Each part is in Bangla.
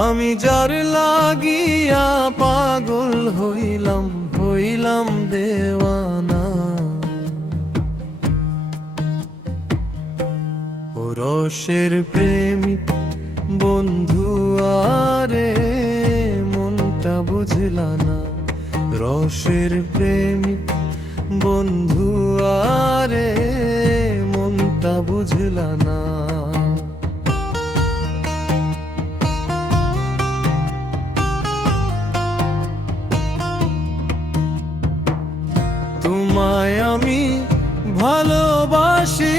আমি যার লাগিয়া পাগল হইলাম হইলাম দেওয়ানা। ও রসের প্রেমিক বন্ধু আরে মনটা বুঝলা না। রসের প্রেমিক বন্ধু আরে মনটা বুঝলা না। তোমায় আমি ভালোবাসি,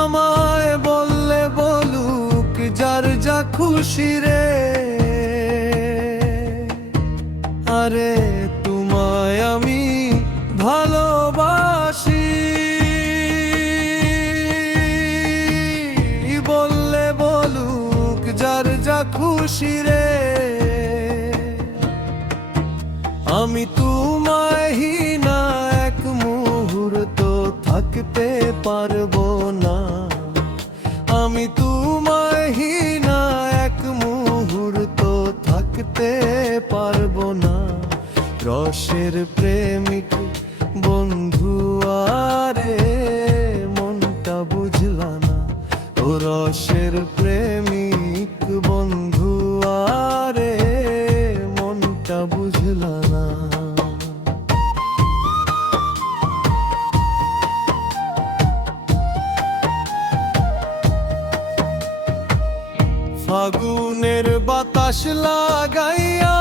আমায় বললে বলুক যার যা খুশি রে। আরে তোমায় আমি ভালোবাসি, বললে বলুক যার যা খুশি রে। আমি তোমায় হিনা এক মুহূর্ত থাকতে পারবো না। আমি তোমায় হিনা এক মুহূর্ত থাকতে পারবো না। রসের প্রেমিক বন্ধু আরে মনটা বুঝলা না। ও রসের প্রেমিক বন্ধু আরে মনটা বুঝলা না। ফাগুনের বাতাস লাগাইয়া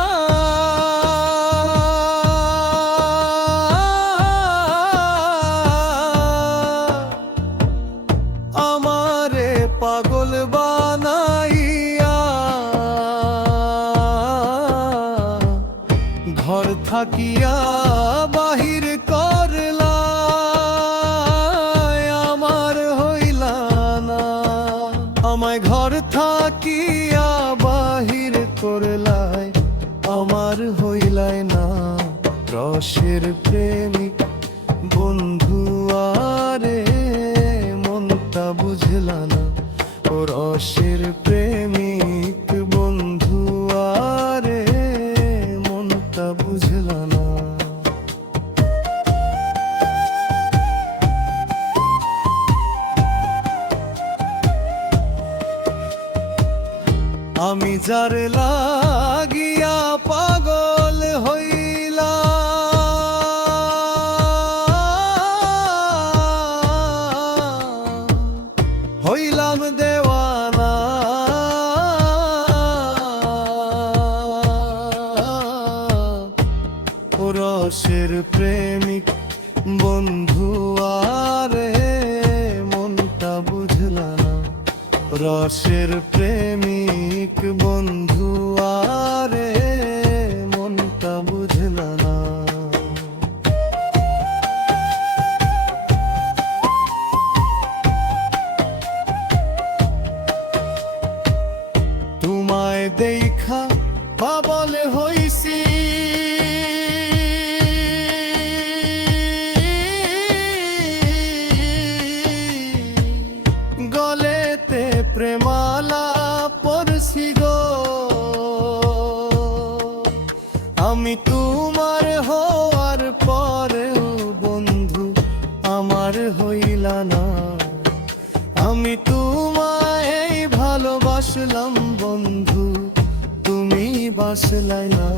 আমারে পাগল বানাইয়া ঘর থাকিয়া বাহির করলা আমার হইলা না। আমায় ঘর থাকিয়া বাহির করলাই আমার হইলাই না। রসের প্রেমিক বন্ধু আরে মনটা বুঝলা না। ও রসের প্রেমিক বন্ধু আরে মনটা বুঝলা না। আমি যার লাগিয়া পাগল হইলাম দেওয়ানা। ও রসের প্রেমিক বন্ধু আরে মনটা বুঝলা না। রসের প্রেমিক বন্ধু আরে মনটা বুঝলা না। তোমায় দেখা পাগল হইছি, গলেতে প্রেমালা পরছি গো। আমি তোমার হওয়ার পরেও বন্ধু আমার হইলা না। আমি তোমায় ভালোবাসলাম বন্ধু তুমি বাসলাই না।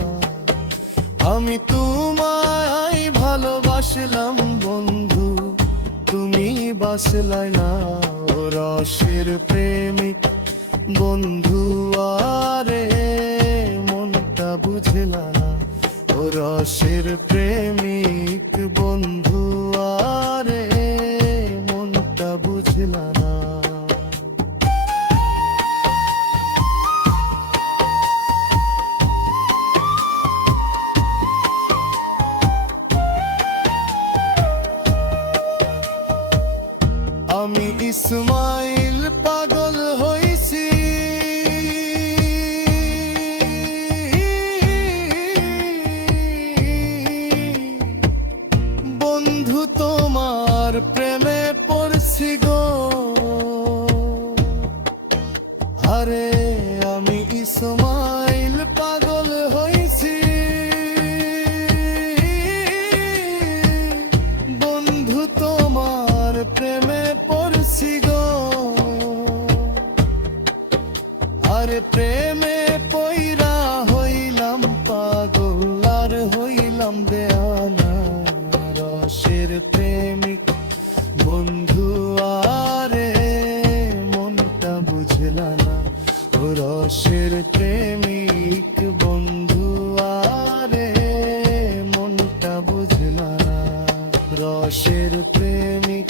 আমি তোমায় ভালোবাসলাম বন্ধু তুমি বাসলাই না। ও রসের প্রেমিক বন্ধু আরে মনটা বুঝলা না। ও রসের প্রেমিক বন্ধু আরে মনটা বুঝলা না। আমি ইসমাইল পাগল হইছি, বন্ধু না, রসের প্রেমিক বন্ধু আরে মনটা বুঝলা না, ও রসের প্রেমিক বন্ধু আরে মনটা বুঝলা না, রসের প্রেমিক